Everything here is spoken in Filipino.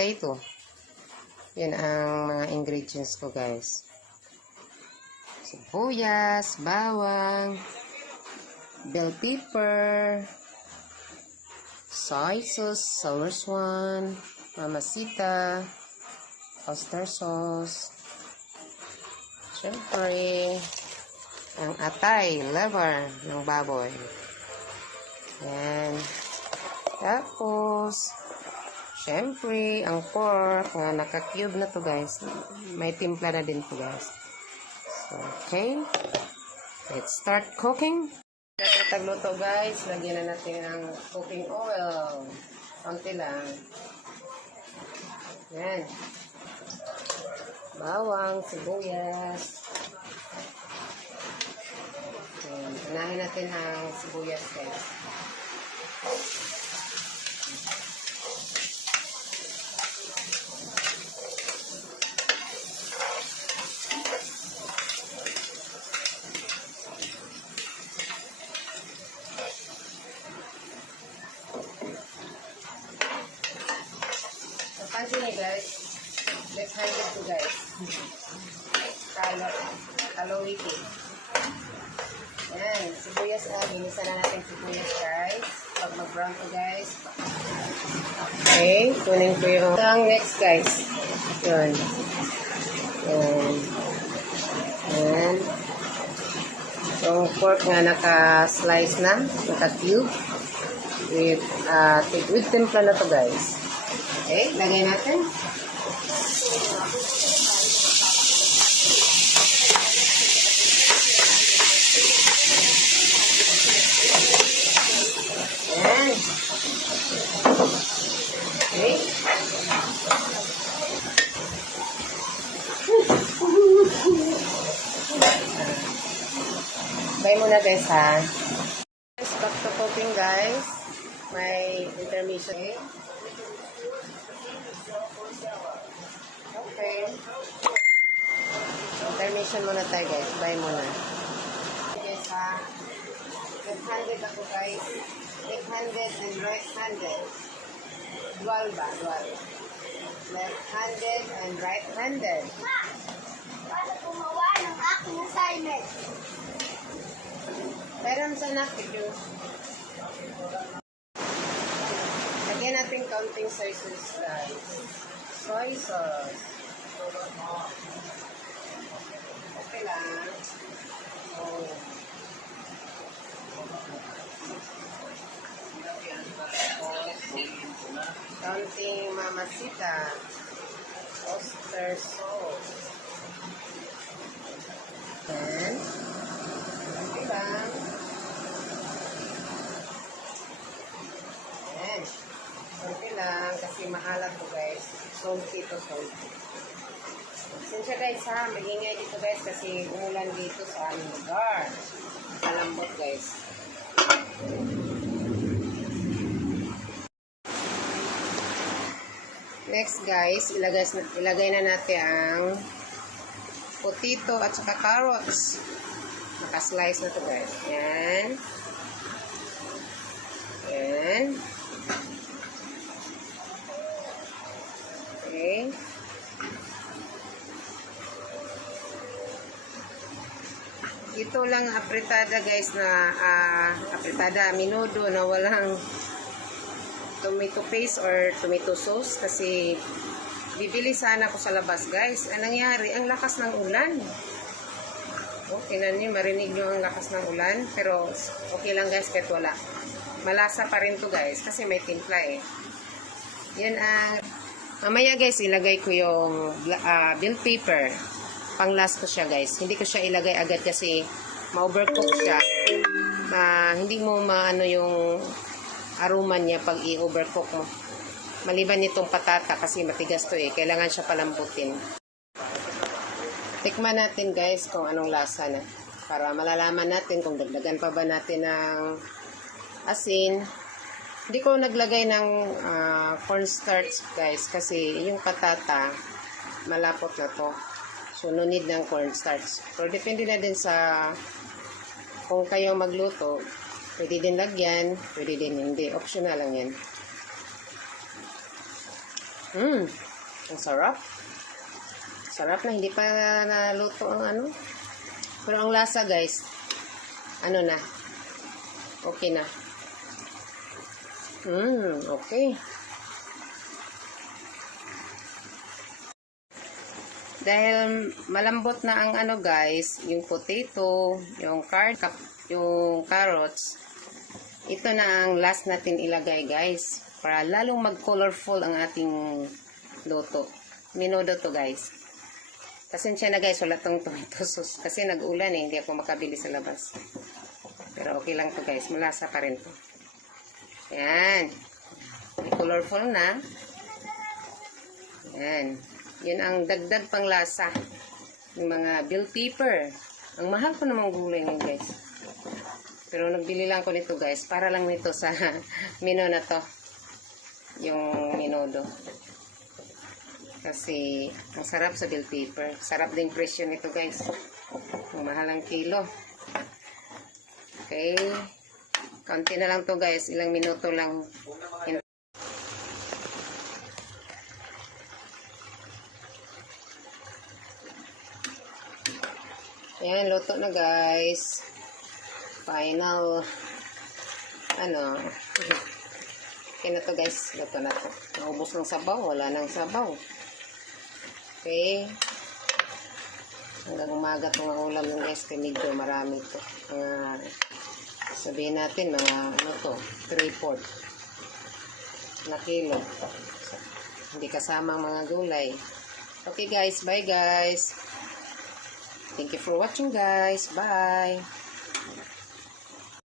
potato. Yan ang mga ingredients ko, guys. Sibuyas, bawang, bell pepper, soy sauce, sour swan, mamacita, oyster sauce, syempre, ang atay, liver ng baboy. Yan. Tapos, syempre, ang pork, na naka-cube na to, guys. May timpla na din to, guys. So, okay. Let's start cooking. Tagluto, guys. Lagyan na natin ng cooking oil. Konti lang. Yan. Bawang, sibuyas. Yan. Unahin natin ang sibuyas, guys. Pansin niyo, guys. Let's hand it to, guys. Kalawiki. Yan. Sibuyas, ginisa na natin sibuyas, guys. Pag mag-brown to, guys. Okay. Kunin ko yung next, guys. Yun. Yan. Yan. Yung pork nga naka-slice na. Naka-cube. With timpla na to, guys. Okay, lagay natin. Ayan. Okay. Bay muna, guys, ha. Back to cooking, guys. May intermission. Okay. Intermission muna tayo, guys. Bye muna. Guys, ha. Left-handed ako, guys. Left-handed and right-handed. Dual ba? Dual. Left-handed and right-handed. Para gumawa ng aking assignment. Pero sa nakikyo. Lagyan natin counting soy sauce, guys. Soy sauce. Okay lang. Oh. Counting mamacita. Oyster sauce. Then, okay lang. Ayan. Okay lang kasi mahalat to, guys. Salty to salty. Sinsya, guys, ha. Magingay dito, guys, kasi umulan dito sa aming lugar. Malambot, guys. Next, guys, ilagay na natin ang potato at saka carrots. Naka-slice na to, guys. Yan. Yan. Okay. Ito lang apretada, guys, na apretada, minudo na walang tomato paste or tomato sauce kasi bibili sana ako sa labas, guys. Anong nangyari? Ang lakas ng ulan. Okay na niyo, marinig niyo ang lakas ng ulan, pero okay lang, guys, kahit wala. Malasa pa rin to, guys, kasi may timpla eh. Yan ang mamaya, guys, ilagay ko yung bell pepper. Pang-last ko siya, guys. Hindi ko siya ilagay agad kasi ma-overcook siya. Hindi mo maano yung aroma niya pag i-overcook mo. Maliban nitong patata kasi matigas to eh. Kailangan siya palambutin. Tikman natin, guys, kung anong lasa na. Para malalaman natin kung dagdagan pa ba natin ng asin. Hindi ko naglagay ng cornstarch, guys, kasi yung patata malapot na to. So, no need ng cornstarch. So, depende na din sa kung kayo magluto. Pwede din lagyan, pwede din hindi. Optional lang yan. Ang sarap. Sarap na, hindi pa naluto ang ano. Pero ang lasa guys, ano na, okay na. Okay. Dahil malambot na ang ano guys, yung potato, yung carrots, ito na ang last natin ilagay guys. Para lalong mag-colorful ang ating luto. Menudo to guys. Pasensya na guys, wala tong tomato sauce. Kasi nag-ulan eh, hindi ako makabili sa labas. Pero okay lang to guys, malasa pa rin to. Yan. May colorful na. Yan. Yun ang dagdag pang lasa. Yung mga bell pepper. Ang mahal po namang gulay nyo guys. Pero nagbili lang ko nito guys, para lang nito sa menu na to. Yung menudo. Kasi ang sarap sa bell pepper. Sarap din presyo nito guys. Ang mahal ang kilo. Okay. Kaunti na lang to guys. Ilang minuto lang. Ayan, luto na guys. Final. Ano. Okay na to guys. Luto na to. Naubos ng sabaw. Wala nang sabaw. Okay. Hanggang umaga itong ulam yung guys. Kaya medyo marami to. Sabihin natin mga ano to. 3/4 na kilo. Hindi kasama ang mga gulay. Okay guys. Bye guys. Thank you for watching guys. Bye.